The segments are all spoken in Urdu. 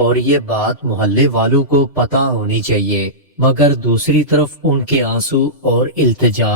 اور یہ بات محلے والوں کو پتہ ہونی چاہیے، مگر دوسری طرف ان کے آنسو اور التجا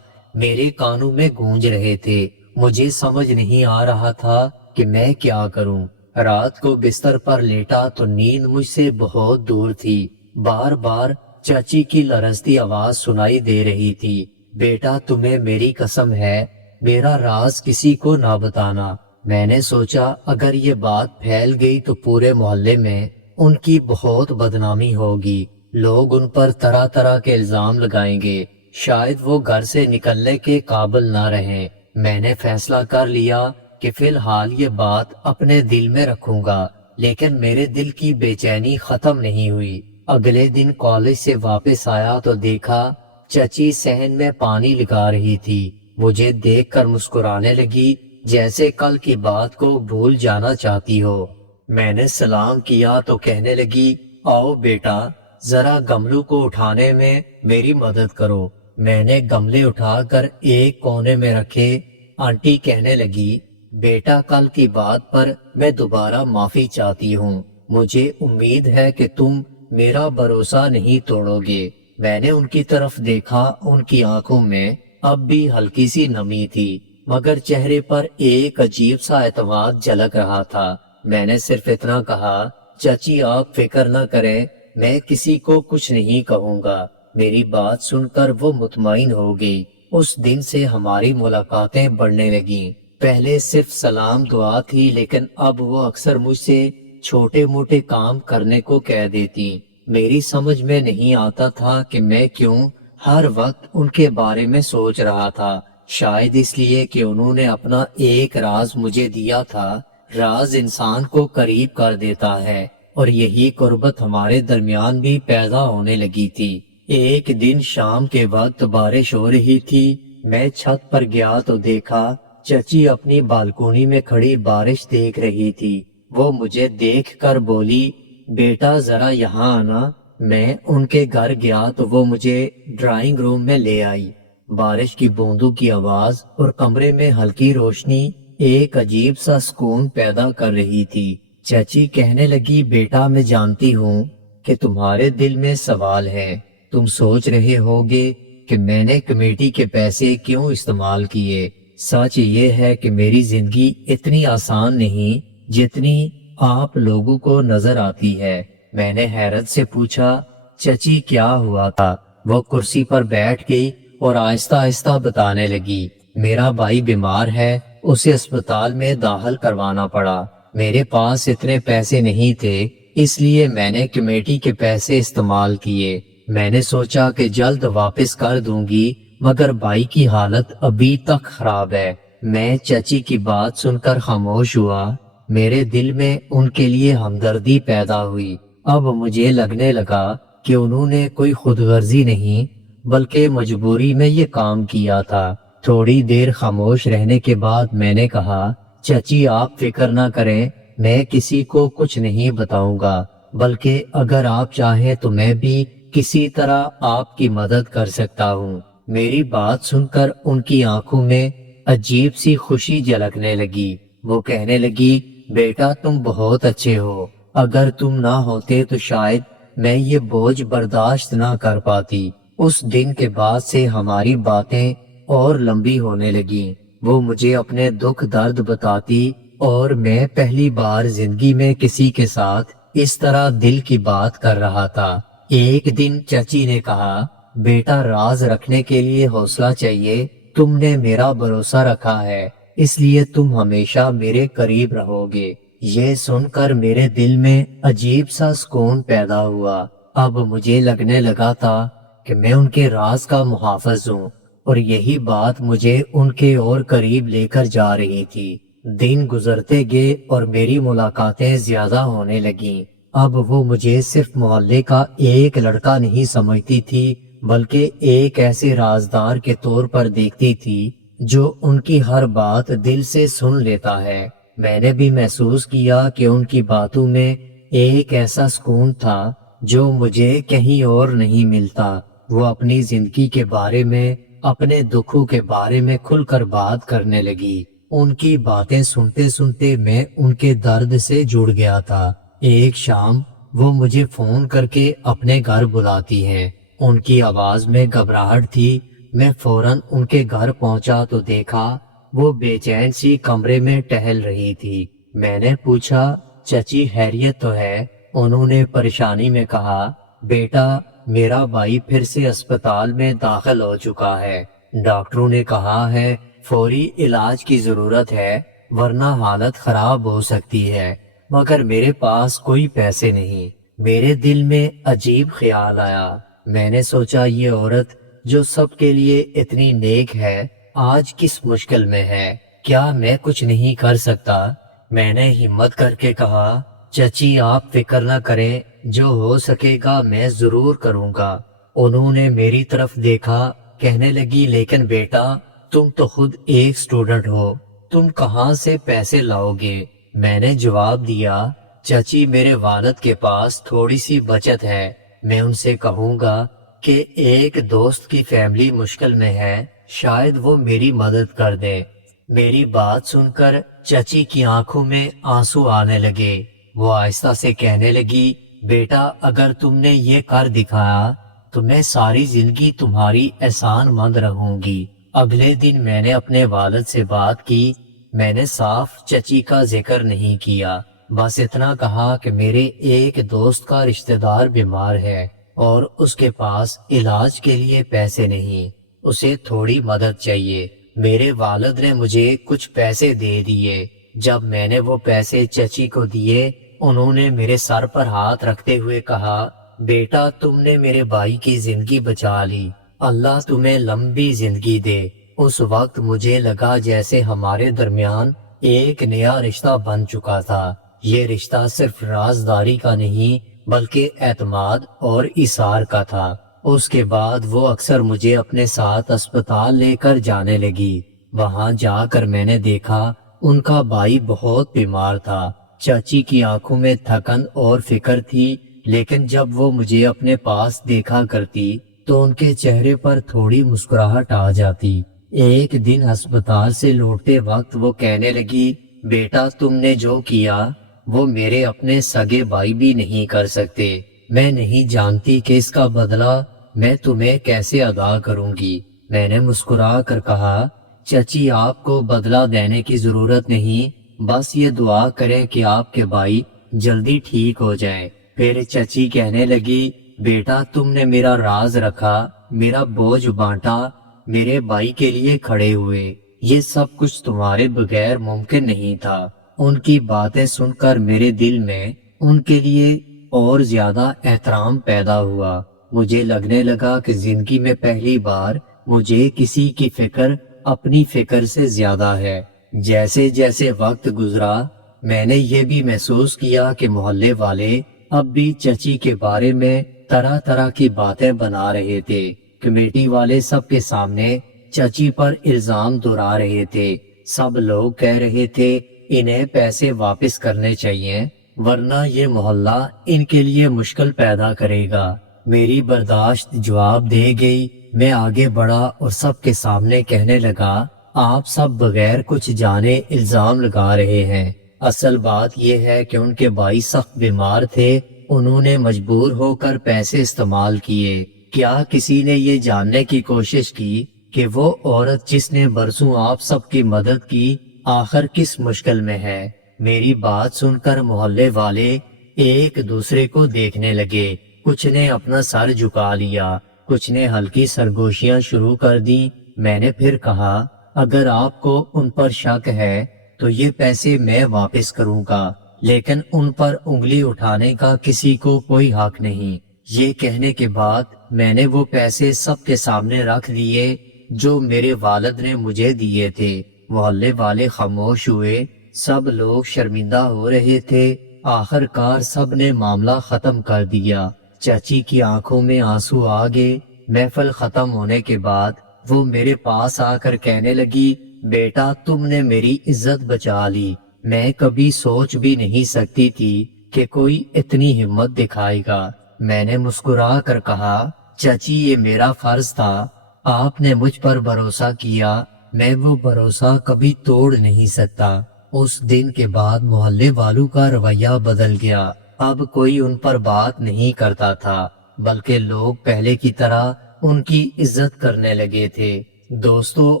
میرے کانوں میں گونج رہے تھے۔ مجھے سمجھ نہیں آ رہا تھا کہ میں کیا کروں۔ رات کو بستر پر لیٹا تو نیند مجھ سے بہت دور تھی۔ بار بار چاچی کی لرزتی آواز سنائی دے رہی تھی، بیٹا تمہیں میری قسم ہے میرا راز کسی کو نہ بتانا۔ میں نے سوچا اگر یہ بات پھیل گئی تو پورے محلے میں ان کی بہت بدنامی ہوگی، لوگ ان پر طرح طرح کے الزام لگائیں گے، شاید وہ گھر سے نکلنے کے قابل نہ رہیں۔ میں نے فیصلہ کر لیا کہ فی الحال یہ بات اپنے دل میں رکھوں گا، لیکن میرے دل کی بے چینی ختم نہیں ہوئی۔ اگلے دن کالج سے واپس آیا تو دیکھا چچی صحن میں پانی لگا رہی تھی۔ مجھے دیکھ کر مسکرانے لگی جیسے کل کی بات کو بھول جانا چاہتی ہو۔ میں نے سلام کیا تو کہنے لگی، آؤ بیٹا ذرا گملوں کو اٹھانے میں میری مدد کرو۔ میں نے گملے اٹھا کر ایک کونے میں رکھے۔ آنٹی کہنے لگی، بیٹا کل کی بات پر میں دوبارہ معافی چاہتی ہوں، مجھے امید ہے کہ تم میرا بھروسہ نہیں توڑو گے۔ میں نے ان کی طرف دیکھا، ان کی آنکھوں میں اب بھی ہلکی سی نمی تھی، مگر چہرے پر ایک عجیب سا اعتماد جھلک رہا تھا۔ میں نے صرف اتنا کہا، چچی آپ فکر نہ کریں، میں کسی کو کچھ نہیں کہوں گا۔ میری بات سن کر وہ مطمئن ہو گئی۔ اس دن سے ہماری ملاقاتیں بڑھنے لگیں۔ پہلے صرف سلام دعا تھی، لیکن اب وہ اکثر مجھ سے چھوٹے موٹے کام کرنے کو کہہ دیتی۔ میری سمجھ میں نہیں آتا تھا کہ میں کیوں ہر وقت ان کے بارے میں سوچ رہا تھا۔ شاید اس لیے کہ انہوں نے اپنا ایک راز مجھے دیا تھا۔ راز انسان کو قریب کر دیتا ہے، اور یہی قربت ہمارے درمیان بھی پیدا ہونے لگی تھی۔ ایک دن شام کے وقت بارش ہو رہی تھی۔ میں چھت پر گیا تو دیکھا چچی اپنی بالکونی میں کھڑی بارش دیکھ رہی تھی۔ وہ مجھے دیکھ کر بولی، بیٹا ذرا یہاں آنا۔ میں ان کے گھر گیا تو وہ مجھے ڈرائنگ روم میں لے آئی۔ بارش کی بوندوں کی آواز اور کمرے میں ہلکی روشنی ایک عجیب سا سکون پیدا کر رہی تھی۔ چچی کہنے لگی، بیٹا میں جانتی ہوں کہ تمہارے دل میں سوال ہے، تم سوچ رہے ہوگے کہ میں نے کمیٹی کے پیسے کیوں استعمال کیے۔ سچ یہ ہے کہ میری زندگی اتنی آسان نہیں جتنی آپ لوگوں کو نظر آتی ہے۔ میں نے حیرت سے پوچھا، چچی کیا ہوا تھا؟ وہ کرسی پر بیٹھ گئی اور آہستہ آہستہ بتانے لگی، میرا بھائی بیمار ہے، اسے اسپتال میں داخل کروانا پڑا۔ میرے پاس اتنے پیسے نہیں تھے، اس لیے میں نے کمیٹی کے پیسے استعمال کیے۔ میں نے سوچا کہ جلد واپس کر دوں گی، مگر بھائی کی حالت ابھی تک خراب ہے۔ میں چچی کی بات سن کر خاموش ہوا۔ میرے دل میں ان کے لیے ہمدردی پیدا ہوئی۔ اب مجھے لگنے لگا کہ انہوں نے کوئی خود غرضی نہیں بلکہ مجبوری میں یہ کام کیا تھا۔ تھوڑی دیر خاموش رہنے کے بعد میں نے کہا، چچی آپ فکر نہ کریں، میں کسی کو کچھ نہیں بتاؤں گا، بلکہ اگر آپ چاہیں تو میں بھی کسی طرح آپ کی مدد کر سکتا ہوں۔ میری بات سن کر ان کی آنکھوں میں عجیب سی خوشی جھلکنے لگی۔ وہ کہنے لگی، بیٹا تم بہت اچھے ہو، اگر تم نہ ہوتے تو شاید میں یہ بوجھ برداشت نہ کر پاتی۔ اس دن کے بعد سے ہماری باتیں اور لمبی ہونے لگیں۔ وہ مجھے اپنے دکھ درد بتاتی اور میں پہلی بار زندگی میں کسی کے ساتھ اس طرح دل کی بات کر رہا تھا۔ ایک دن چچی نے کہا، بیٹا راز رکھنے کے لیے حوصلہ چاہیے، تم نے میرا بھروسہ رکھا ہے، اس لیے تم ہمیشہ میرے قریب رہو گے۔ یہ سن کر میرے دل میں عجیب سا سکون پیدا ہوا۔ اب مجھے لگنے لگا تھا کہ میں ان کے راز کا محافظ ہوں، اور یہی بات مجھے ان کے اور قریب لے کر جا رہی تھی۔ دن گزرتے گئے اور میری ملاقاتیں زیادہ ہونے لگیں۔ اب وہ مجھے صرف محلے کا ایک لڑکا نہیں سمجھتی تھی، بلکہ ایک ایسے رازدار کے طور پر دیکھتی تھی جو ان کی ہر بات دل سے سن لیتا ہے۔ میں نے بھی محسوس کیا کہ ان کی باتوں میں ایک ایسا سکون تھا جو مجھے کہیں اور نہیں ملتا۔ وہ اپنی زندگی کے بارے میں، اپنے دکھوں کے بارے میں کھل کر بات کرنے لگی۔ ان کی باتیں سنتے سنتے میں ان کے درد سے جڑ گیا تھا۔ ایک شام وہ مجھے فون کر کے اپنے گھر بلاتی ہیں۔ ان کی آواز میں گھبراہٹ تھی۔ میں فوراً ان کے گھر پہنچا تو دیکھا وہ بے چین سی کمرے میں ٹہل رہی تھی۔ میں نے پوچھا چچی خیریت تو ہے؟ انہوں نے پریشانی میں کہا بیٹا میرا بھائی پھر سے اسپتال میں داخل ہو چکا ہے، ڈاکٹروں نے کہا ہے فوری علاج کی ضرورت ہے ورنہ حالت خراب ہو سکتی ہے، مگر میرے پاس کوئی پیسے نہیں۔ میرے دل میں عجیب خیال آیا۔ میں نے سوچا یہ عورت جو سب کے لیے اتنی نیک ہے آج کس مشکل میں ہے، کیا میں کچھ نہیں کر سکتا؟ میں نے ہمت کر کے کہا چچی آپ فکر نہ کریں، جو ہو سکے گا میں ضرور کروں گا۔ انہوں نے میری طرف دیکھا، کہنے لگی لیکن بیٹا تم تو خود ایک اسٹوڈنٹ ہو، تم کہاں سے پیسے لاؤ گے؟ میں نے جواب دیا چچی میرے والد کے پاس تھوڑی سی بچت ہے، میں ان سے کہوں گا کہ ایک دوست کی فیملی مشکل میں ہے، شاید وہ میری مدد کر دے۔ میری بات سن کر چچی کی آنکھوں میں آنسو آنے لگے۔ وہ آہستہ سے کہنے لگی بیٹا اگر تم نے یہ کر دکھایا تو میں ساری زندگی تمہاری احسان مند رہوں گی۔ اگلے دن میں نے اپنے والد سے بات کی۔ میں نے صاف چچی کا ذکر نہیں کیا، بس اتنا کہا کہ میرے ایک دوست کا رشتہ دار بیمار ہے اور اس کے پاس علاج کے لیے پیسے نہیں، اسے تھوڑی مدد چاہیے۔ میرے والد نے مجھے کچھ پیسے دے دیے۔ جب میں نے وہ پیسے چچی کو دیے انہوں نے میرے سر پر ہاتھ رکھتے ہوئے کہا بیٹا تم نے میرے بھائی کی زندگی بچا لی، اللہ تمہیں لمبی زندگی دے۔ اس وقت مجھے لگا جیسے ہمارے درمیان ایک نیا رشتہ بن چکا تھا۔ یہ رشتہ صرف رازداری کا نہیں بلکہ اعتماد اور ایثار کا تھا۔ اس کے بعد وہ اکثر مجھے اپنے ساتھ اسپتال لے کر جانے لگی۔ وہاں جا کر میں نے دیکھا ان کا بھائی بہت بیمار تھا۔ چاچی کی آنکھوں میں تھکن اور فکر تھی، لیکن جب وہ مجھے اپنے پاس دیکھا کرتی تو ان کے چہرے پر تھوڑی مسکراہٹ آ جاتی۔ ایک دن ہسپتال سے لوٹتے وقت وہ کہنے لگی بیٹا تم نے جو کیا وہ میرے اپنے سگے بھائی بھی نہیں کر سکتے، میں نہیں جانتی کہ اس کا بدلہ میں تمہیں کیسے ادا کروں گی۔ میں نے مسکرا کر کہا چچی آپ کو بدلہ دینے کی ضرورت نہیں، بس یہ دعا کریں کہ آپ کے بھائی جلدی ٹھیک ہو جائیں۔ پھر چچی کہنے لگی بیٹا تم نے میرا راز رکھا، میرا بوجھ بانٹا، میرے بھائی کے لیے کھڑے ہوئے، یہ سب کچھ تمہارے بغیر ممکن نہیں تھا۔ ان کی باتیں سن کر میرے دل میں ان کے لیے اور زیادہ احترام پیدا ہوا۔ مجھے لگنے لگا کہ زندگی میں پہلی بار مجھے کسی کی فکر اپنی فکر سے زیادہ ہے۔ جیسے جیسے وقت گزرا میں نے یہ بھی محسوس کیا کہ محلے والے اب بھی چچی کے بارے میں طرح طرح کی باتیں بنا رہے تھے۔ کمیٹی والے سب کے سامنے چچی پر الزام دہرا رہے تھے۔ سب لوگ کہہ رہے تھے انہیں پیسے واپس کرنے چاہیے ورنہ یہ محلہ ان کے لیے مشکل پیدا کرے گا۔ میری برداشت جواب دے گئی۔ میں آگے بڑھا اور سب کے سامنے کہنے لگا آپ سب بغیر کچھ جانے الزام لگا رہے ہیں، اصل بات یہ ہے کہ ان کے بھائی سخت بیمار تھے، انہوں نے مجبور ہو کر پیسے استعمال کیے۔ کیا کسی نے یہ جاننے کی کوشش کی کہ وہ عورت جس نے برسوں آپ سب کی مدد کی آخر کس مشکل میں ہے؟ میری بات سن کر محلے والے ایک دوسرے کو دیکھنے لگے، کچھ نے اپنا سر جھکا لیا، کچھ نے ہلکی سرگوشیاں شروع کر دیں۔ میں نے پھر کہا اگر آپ کو ان پر شک ہے تو یہ پیسے میں واپس کروں گا، لیکن ان پر انگلی اٹھانے کا کسی کو کوئی حق نہیں۔ یہ کہنے کے بعد میں نے وہ پیسے سب کے سامنے رکھ دیے جو میرے والد نے مجھے دیے تھے۔ محلے والے خاموش ہوئے، سب لوگ شرمندہ ہو رہے تھے۔ آخر کار سب نے معاملہ ختم کر دیا۔ چچی کی آنکھوں میں آنسو آ گئے۔ محفل ختم ہونے کے بعد وہ میرے پاس آ کر کہنے لگی بیٹا تم نے میری عزت بچا لی، میں کبھی سوچ بھی نہیں سکتی تھی کہ کوئی اتنی ہمت دکھائے گا۔ میں نے مسکرا کر کہا چچی یہ میرا فرض تھا، آپ نے مجھ پر بھروسہ کیا، میں وہ بھروسہ کبھی توڑ نہیں سکتا۔ اس دن کے بعد محلے والوں کا رویہ بدل گیا۔ اب کوئی ان پر بات نہیں کرتا تھا، بلکہ لوگ پہلے کی طرح ان کی عزت کرنے لگے تھے۔ دوستو،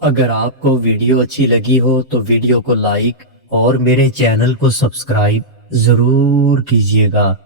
اگر آپ کو ویڈیو اچھی لگی ہو تو ویڈیو کو لائک اور میرے چینل کو سبسکرائب ضرور کیجیے گا۔